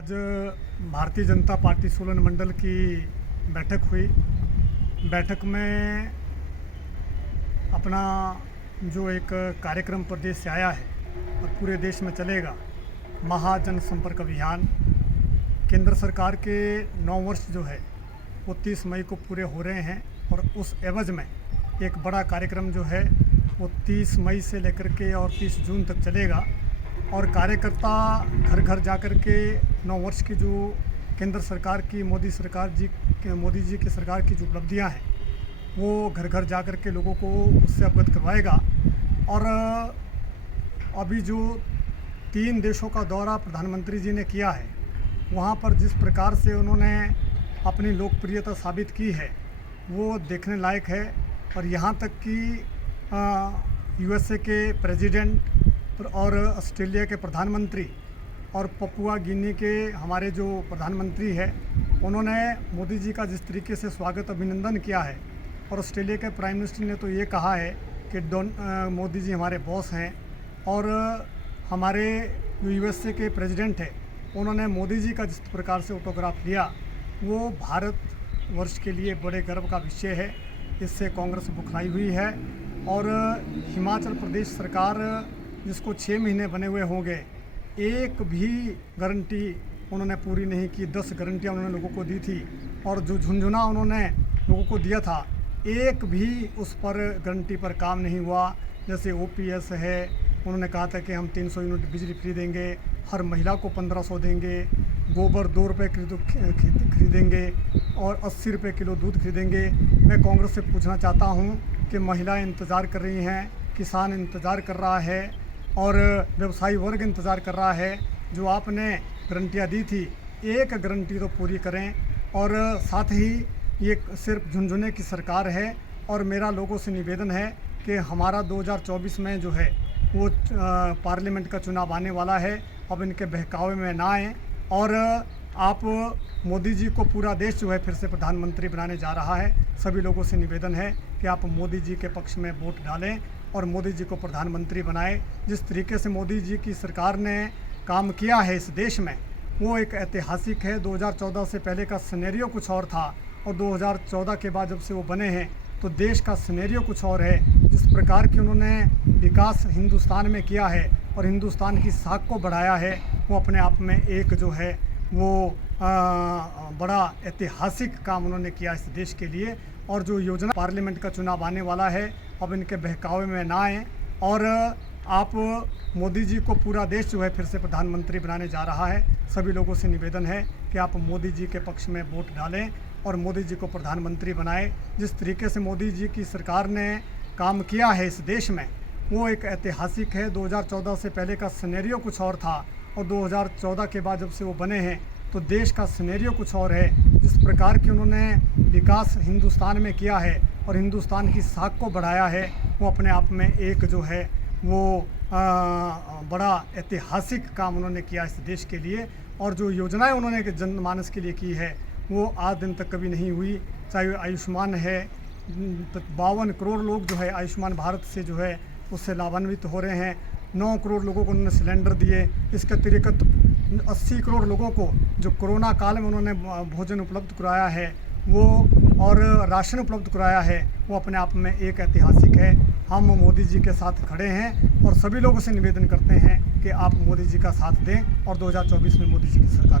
आज भारतीय जनता पार्टी सोलन मंडल की बैठक हुई। बैठक में अपना जो एक कार्यक्रम प्रदेश से आया है और पूरे देश में चलेगा, महाजन संपर्क अभियान। केंद्र सरकार के 9 वर्ष जो है वो 30 मई को पूरे हो रहे हैं और उस एवज में एक बड़ा कार्यक्रम जो है वो 30 मई से लेकर के और 30 जून तक चलेगा। और कार्यकर्ता घर घर जाकर के 9 वर्ष की जो केंद्र सरकार की मोदी जी की सरकार की जो उपलब्धियां हैं वो घर घर जाकर के लोगों को उससे अवगत करवाएगा। और अभी जो 3 देशों का दौरा प्रधानमंत्री जी ने किया है, वहाँ पर जिस प्रकार से उन्होंने अपनी लोकप्रियता साबित की है वो देखने लायक है। और यहाँ तक कि USA के प्रेसिडेंट और ऑस्ट्रेलिया के प्रधानमंत्री और पपुआ गिनी के हमारे जो प्रधानमंत्री है, उन्होंने मोदी जी का जिस तरीके से स्वागत अभिनंदन किया है। और ऑस्ट्रेलिया के प्राइम मिनिस्टर ने तो ये कहा है कि मोदी जी हमारे बॉस हैं। और हमारे जो USA के प्रेसिडेंट है, उन्होंने मोदी जी का जिस प्रकार से ऑटोग्राफ लिया वो भारत वर्ष के लिए बड़े गर्व का विषय है। इससे कांग्रेस बुखलाई हुई है। और हिमाचल प्रदेश सरकार जिसको 6 महीने बने हुए होंगे, एक भी गारंटी उन्होंने पूरी नहीं की। 10 गारंटियाँ उन्होंने लोगों को दी थी और जो झुंझुना उन्होंने लोगों को दिया था, एक भी उस पर गारंटी पर काम नहीं हुआ। जैसे OPS है, उन्होंने कहा था कि हम 300 यूनिट बिजली फ्री देंगे, हर महिला को 1500 देंगे, गोबर 2 रुपये खरीदेंगे और 80 रुपये किलो दूध खरीदेंगे। मैं कांग्रेस से पूछना चाहता हूँ कि महिलाएं इंतज़ार कर रही हैं, किसान इंतज़ार कर रहा है और व्यवसायी वर्ग इंतज़ार कर रहा है। जो आपने गारंटियाँ दी थी, एक गारंटी तो पूरी करें। और साथ ही ये सिर्फ झुंझुने की सरकार है। और मेरा लोगों से निवेदन है कि हमारा 2024 में जो है वो पार्लियामेंट का चुनाव आने वाला है। अब इनके बहकावे में ना आएँ। और आप मोदी जी को पूरा देश जो है फिर से प्रधानमंत्री बनाने जा रहा है। सभी लोगों से निवेदन है कि आप मोदी जी के पक्ष में वोट डालें और मोदी जी को प्रधानमंत्री बनाएं। जिस तरीके से मोदी जी की सरकार ने काम किया है इस देश में, वो एक ऐतिहासिक है। 2014 से पहले का सिनेरियो कुछ और था और 2014 के बाद जब से वो बने हैं तो देश का सिनेरियो कुछ और है। जिस प्रकार की उन्होंने विकास हिंदुस्तान में किया है और हिंदुस्तान की साख को बढ़ाया है, वो अपने आप में एक जो है वो बड़ा ऐतिहासिक काम उन्होंने किया इस देश के लिए। और जो योजना पार्लियामेंट का चुनाव आने वाला है, अब इनके बहकावे में ना आएँ। और आप मोदी जी को पूरा देश जो है फिर से प्रधानमंत्री बनाने जा रहा है। सभी लोगों से निवेदन है कि आप मोदी जी के पक्ष में वोट डालें और मोदी जी को प्रधानमंत्री बनाएं। जिस तरीके से मोदी जी की सरकार ने काम किया है इस देश में, वो एक ऐतिहासिक है। 2014 से पहले का सिनेरियो कुछ और था और 2014 के बाद जब से वो बने हैं तो देश का सिनेरियो कुछ और है। जिस प्रकार की उन्होंने विकास हिंदुस्तान में किया है और हिंदुस्तान की साख को बढ़ाया है, वो अपने आप में एक जो है वो बड़ा ऐतिहासिक काम उन्होंने किया इस देश के लिए। और जो योजनाएं उन्होंने जनमानस के लिए की है वो आज दिन तक कभी नहीं हुई। चाहे आयुष्मान है, 52 करोड़ लोग जो है आयुष्मान भारत से जो है उससे लाभान्वित हो रहे हैं। 9 करोड़ लोगों को उन्होंने सिलेंडर दिए। इसके अतिरिक्त 80 करोड़ लोगों को जो कोरोना काल में उन्होंने भोजन उपलब्ध कराया है वो और राशन उपलब्ध कराया है, वो अपने आप में एक ऐतिहासिक है। हम मोदी जी के साथ खड़े हैं और सभी लोगों से निवेदन करते हैं कि आप मोदी जी का साथ दें और 2024 में मोदी जी की सरकार